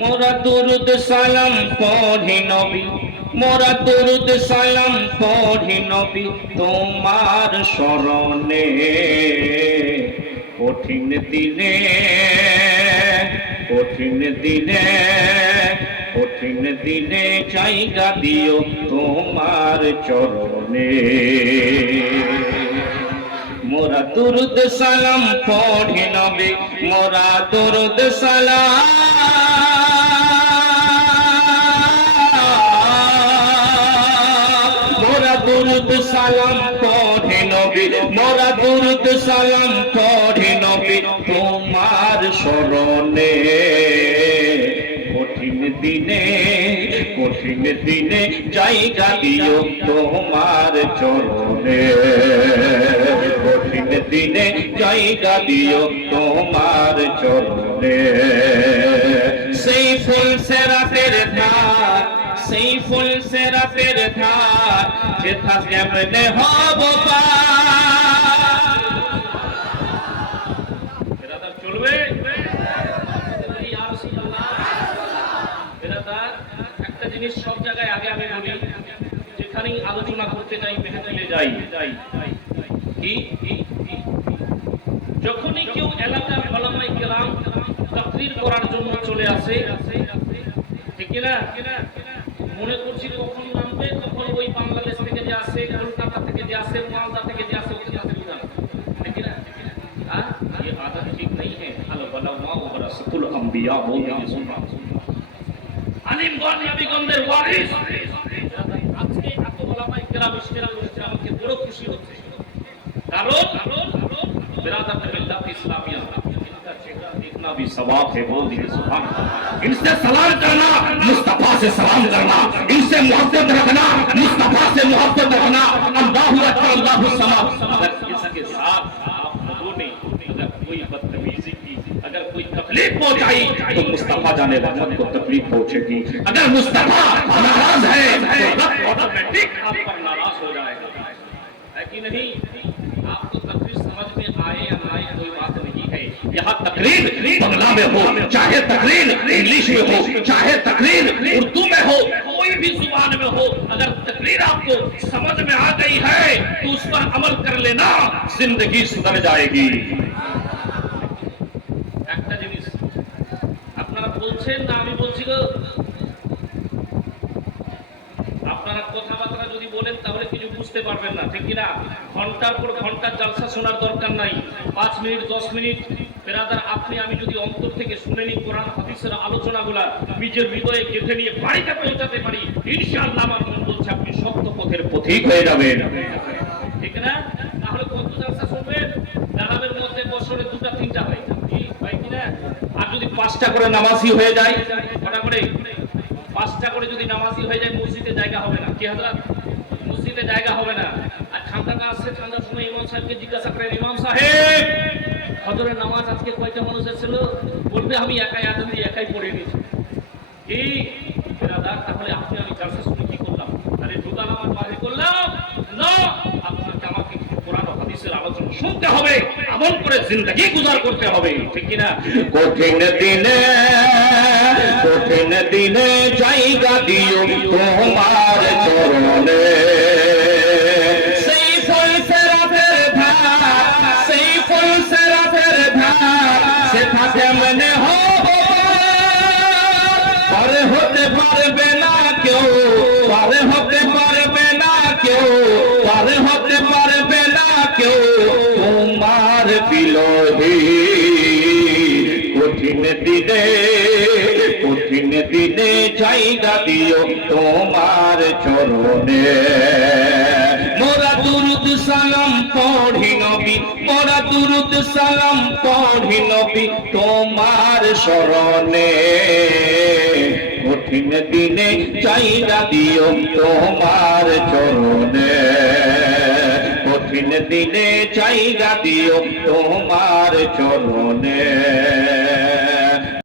মোরা দুরুদ সালাম পড়ি নবী, মোরা দুরুদ সালাম পড়ি নবী তোমার শরণে। কঠিন দিনে, কঠিন দিনে, কঠিন দিনে জায়গা দিও তোমার চরণে। মোরা দুরুদ সালাম পড়ি নবী, মোরা দুরুদ সালাম, মোরা দুরুদ সালাম পড়ি নবী, মোরা দুরুদ সালাম পড়ি নবী তোমার শরণে। কঠিন দিনে, কঠিন দিনে জায়গা দিও তোমার চরণে। কঠিন দিনে জায়গা দিও তোমার চরণে। সেই ফুল সেরাতের ধার, সেই ফুল সেরাতের ধার, যেথা কেমনে হব চলবে। একটা জিনিস সব জায়গায় আগে আমি বলি, যেখানেই আলোচনা করতে যাই মেহফিলে যাই, কি যখনই কেউ এলাকার ওলামায়ে কেরাম তাকরীর করার জন্য চলে আসে, ঠিক না, মনে করছি কখন নামবে, কখন ওই বাংলাদেশ থেকে যে আসে, কলকাতা থেকে যে আসে, মালদা থেকে যে আসে, ওকে সাথে বুঝা, ঠিক না। ये आदत ठीक नहीं है। अलबलामा व वरसतुल अंबिया बोल दिए सुना, আলিমগণ নবীগণদের ওয়ারিস। আজকে এত ওলামায়ে কেরাম ইশতেরা করেছে, আমাকে বড় খুশি হচ্ছে। কারণ बिरादत मिल्लत इस्लामिया इनका चेहरा देखना भी सवाब है। बोल दिए सुभान अल्लाह। इनसे सलाम करना, मुस्तफा से सलाम करना, इनसे मोहब्बत रखना, मुस्तफा से मोहब्बत रखना। अल्लाहु अकबर, अल्लाहु सलाम। इसके साथ आप लोगों ने अगर कोई बदतमीजी की, अगर कोई तकलीफ पहुंचाई, तो मुस्तफा जाने रहमत को तकलीफ पहुंचेगी। अगर मुस्तफा नाराज है तो ऑटोमेटिक आप पर नाराज हो जाएगा, है कि नहीं। आपको तकरीर समझ में आए या ना आए कोई बात नहीं है। यहाँ तकरीर बांग्ला में हो, चाहे तकरीर इंग्लिश में हो, चाहे तकरीर उर्दू में हो, कोई भी जुबान में हो, अगर तकरीर आपको समझ में आ गई है तो उस पर अमल कर लेना, जिंदगी सुधर जाएगी। একটা জিনিস আপনারা বলছেন না আমি বলছি গো, আপনারা কথাবার্তা যদি বলেন তাহলে কিছু বুঝতে পারবেন না, ঠিক কি না। ঘন্টার পর ঘন্টা জালসা শোনার দরকার নাই, 5 মিনিট 10 মিনিট বেরাদার আপনি আমি যদি অন্তর থেকে শুনে নিই কোরআন হাদিসের আলোচনাগুলা, নিজের হৃদয়ে গেঁথে নিয়ে বাড়িতে পৌঁছাতে পারি, ইনশাআল্লাহ আমার মন বলছে আপনি সত্য পথের পথিক হয়ে যাবেন, ঠিক না। তাহলে কত জালসা শুনবেন, জানাবের মধ্যে বছরে 2টা 3টা হয়, কি হয় কি না। আর যদি 5টা করে নামাজি হয়ে যায়, কটা করে 5টা করে যদি নামাজি হয়ে যায়, মসজিদে জায়গা হবে না, কি হযরত, মসজিদে জায়গা হবে না। আর ঠান্ডাটা আসছে, ঠান্ডার সময় ইমাম সাহেবকে জিজ্ঞাসা করেন, ইমাম সাহেব ফজরের নামাজ আজকে কয়টা মানুষের ছিল, বলবে আমি একাই আজান দিয়ে একাই পড়ে নিয়েছি। কি বেরাদার, তাহলে আপনি আমি জালসা শুনে কি করলাম, আরে দুটা নামাজ বাড়ি করলাম না। আপনাকে আমাকে কোরআন ও হাদিসের আলোচনা শুনতে হবে, আমল করে জিন্দেগি গুজার করতে হবে, ঠিক কি না। কঠিন দিনে, কঠিন দিনে জায়গা দিও তোমার চরণে। সেই ফুল সেরাতের ধার, সেই ফুল সেরাতের ধার, সেটা কেমনে হবে পারে, হতে পারবে না কেউ, পারে হতে পারবে না কেউ, পারে হতে পারবে না কেউ তোমার বিলোহী। কঠিন দিনে, কঠিন দিনে জায়গা দিও তোমার চরণে। মোরা দুরুদ সালাম পড়ি নবী, মোরা দুরুদ সালাম পড়ি নবী তোমার শরণে। কঠিন দিনে জায়গা দিও তোমার চরণে। কঠিন দিনে জায়গা দিও তোমার চরণে।